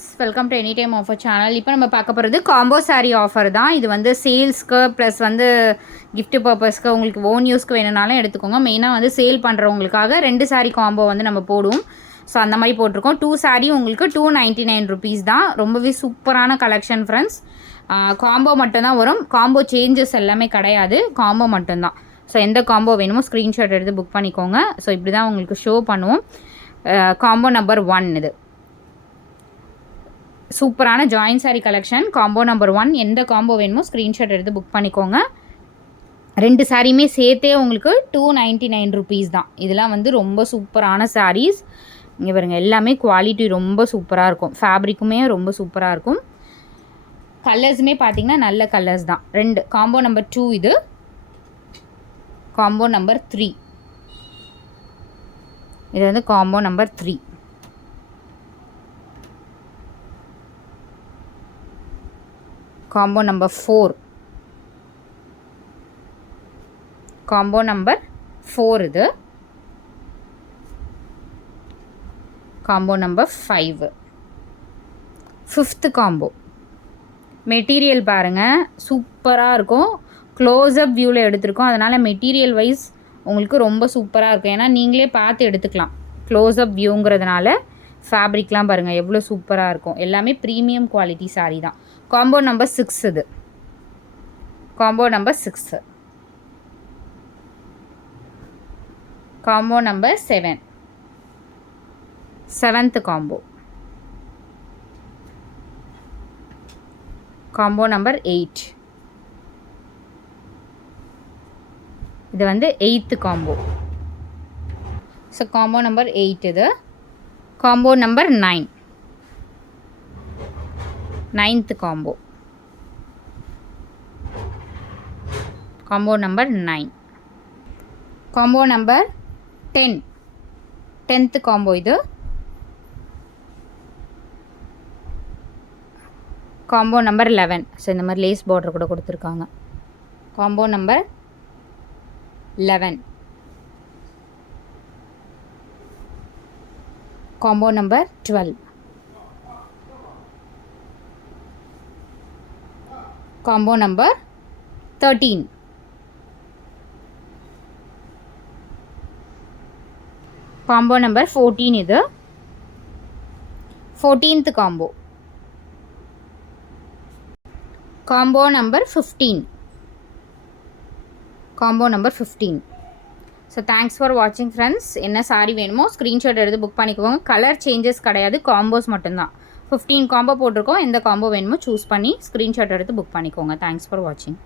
Friends, welcome to any time offer channel. இப்போ நம்ம பார்க்க போகிறது காம்போ சாரீ ஆஃபர் தான். இது வந்து சேல்ஸ்க்கு ப்ளஸ் வந்து கிஃப்ட் பர்பஸ்க்கு உங்களுக்கு ஓன் யூஸ்க்கு வேணும்னாலும் எடுத்துக்கோங்க. மெயினாக வந்து சேல் பண்ணுறவங்களுக்காக 2 சாரீ காம்போ வந்து நம்ம போடுவோம். ஸோ அந்த மாதிரி போட்டிருக்கோம். 2 சாரீ உங்களுக்கு 299 ருபீஸ் தான். ரொம்பவே சூப்பரான கலெக்ஷன் ஃப்ரெண்ட்ஸ். காம்போ மட்டும்தான் வரும், காம்போ சேஞ்சஸ் எல்லாமே கிடையாது, காம்போ மட்டும்தான். ஸோ எந்த காம்போ வேணுமோ ஸ்க்ரீன்ஷாட் எடுத்து புக் பண்ணிக்கோங்க. ஸோ இப்படி தான் உங்களுக்கு ஷோ பண்ணுவோம். காம்போ நம்பர் 1 இது சூப்பரான join sari collection. Combo number 1 எந்த காம்போ வேணுமோ ஸ்க்ரீன்ஷாட் எடுத்து புக் பண்ணிக்கோங்க. 2 சாரியுமே சேர்த்தே உங்களுக்கு 299 ருபீஸ் தான். இதெல்லாம் வந்து ரொம்ப சூப்பரான சாரீஸ். இங்கே பாருங்க, எல்லாமே குவாலிட்டி ரொம்ப சூப்பராக இருக்கும். ஃபேப்ரிக்குமே ரொம்ப சூப்பராக இருக்கும். கலர்ஸுமே பார்த்தீங்கன்னா நல்ல கலர்ஸ் தான். 2 காம்போ நம்பர் 2 இது. காம்போ நம்பர் 3 இது வந்து combo number 3. Combo number 4. Combo number 4 இது. Combo number 5. 5th combo. Material பாருங்கள், சூப்பராக இருக்கும். க்ளோஸ்அப் வியூவில் எடுத்திருக்கோம், அதனால் மெட்டீரியல் வைஸ் உங்களுக்கு ரொம்ப சூப்பராக இருக்கும். ஏன்னா நீங்களே பார்த்து எடுத்துக்கலாம். க்ளோஸ்அப் வியூங்கிறதுனால ஃபேப்ரிக்லாம் பாருங்கள் எவ்வளோ சூப்பராக இருக்கும். எல்லாமே ப்ரீமியம் குவாலிட்டி சாரீ தான். காம்போ நம்பர் 6 இது. Combo number 6. Combo number 7. 7th combo. Combo number 8. இது வந்து 8th combo. So combo number 8 இது. Combo number 9. 9th combo. Combo number 9. Combo number 10. 10th combo இது. Combo number 11. ஸோ இந்த மாதிரி லேஸ் பார்டர் கூட கொடுத்துருக்காங்க. Combo number 11. Combo number 12. Combo number 13. Combo number 14 இது. 14th combo. Combo number 15. Combo number 15. So thanks for வாட்சிங் friends. என்ன சாரீ வேணுமோ screenshot எடுத்து புக் பண்ணிக்கோங்க. கலர் சேஞ்சஸ் கிடையாது, காம்போஸ் மட்டும்தான். 15 காம்போ போட்டிருக்கோம். எந்த காம்போ வேணுமோ சூஸ் பண்ணி ஸ்க்ரீன்ஷாட் எடுத்து புக் பண்ணிக்கோங்க. தேங்க்ஸ் ஃபார் வாட்சிங்.